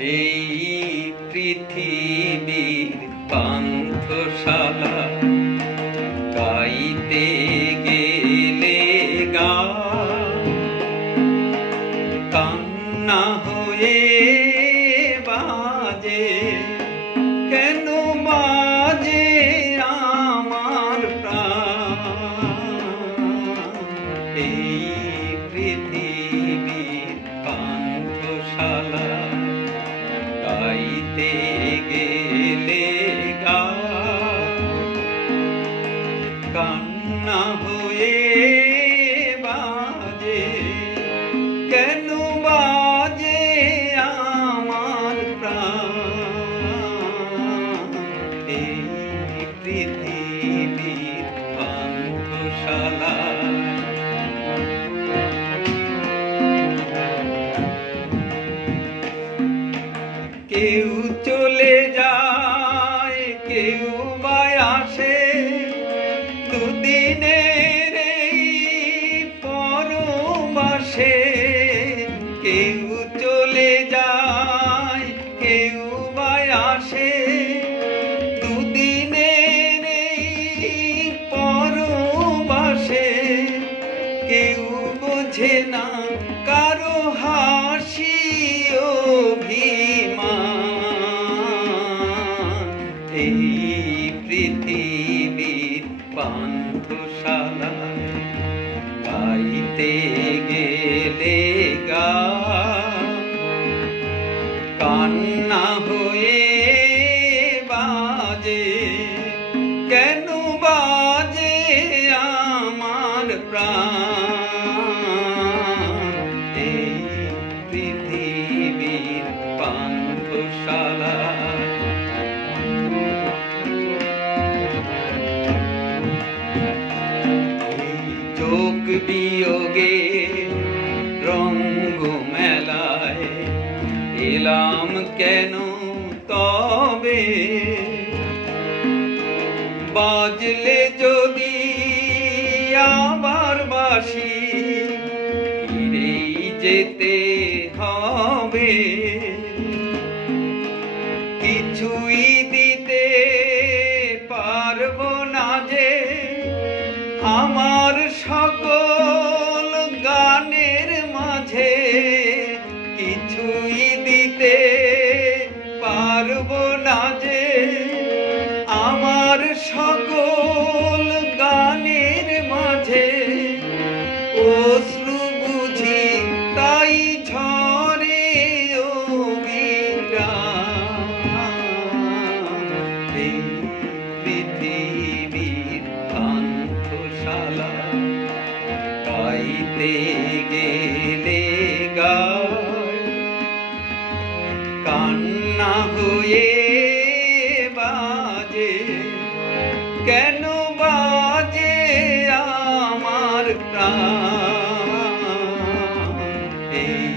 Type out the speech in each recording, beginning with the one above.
এই পৃথিবীর পান্থশালা গাইতে গেলে গান কান্না হয়ে বাজে, কেন বাজে আমার প্রাণ। এই পৃথিবীর পান্থশালা গাইতে গেলে গান কান্না হয়ে বাজে, কেন বাজে আমার প্রাণ। এই পৃথিবীর পান্থশালা কেউ চলে যায়, কেউ বা আসে, দুদিনের এই পরবাসে। কেউ চলে যায়, কেউ বা আসে, দুদিনের এই পরবাসে। কেউ বোঝে না কারো হাসি অভিমান। এই পৃথিবীর পান্থশালা গাইতে গেলে গান কান্না হয়ে বাজে, কেন বাজে আমার প্রাণ। এই পৃথিবীর পান্থশালা যোগ বিয়োগে রঙ্গ মেলায় এলাম কেন তবে, বাজলে যদি আবার বাঁশি ফিরেই যেতে হবে। কিছুই দিতে পারবো না যে আমার সকল গানের মাঝে, কিছুই দিতে পারবো না যে আমার সকল গানের মাঝে। অশ্রু বুঝি তাই ঝরে অবিরাম। এই পৃথিবীর পান্থশালা গাইতে গেলে গায় কান্না হয়ে বাজে, কেন বাজে আমার প্রাণ। এই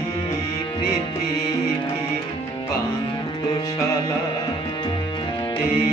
পৃথিবীর পান্থশালা এই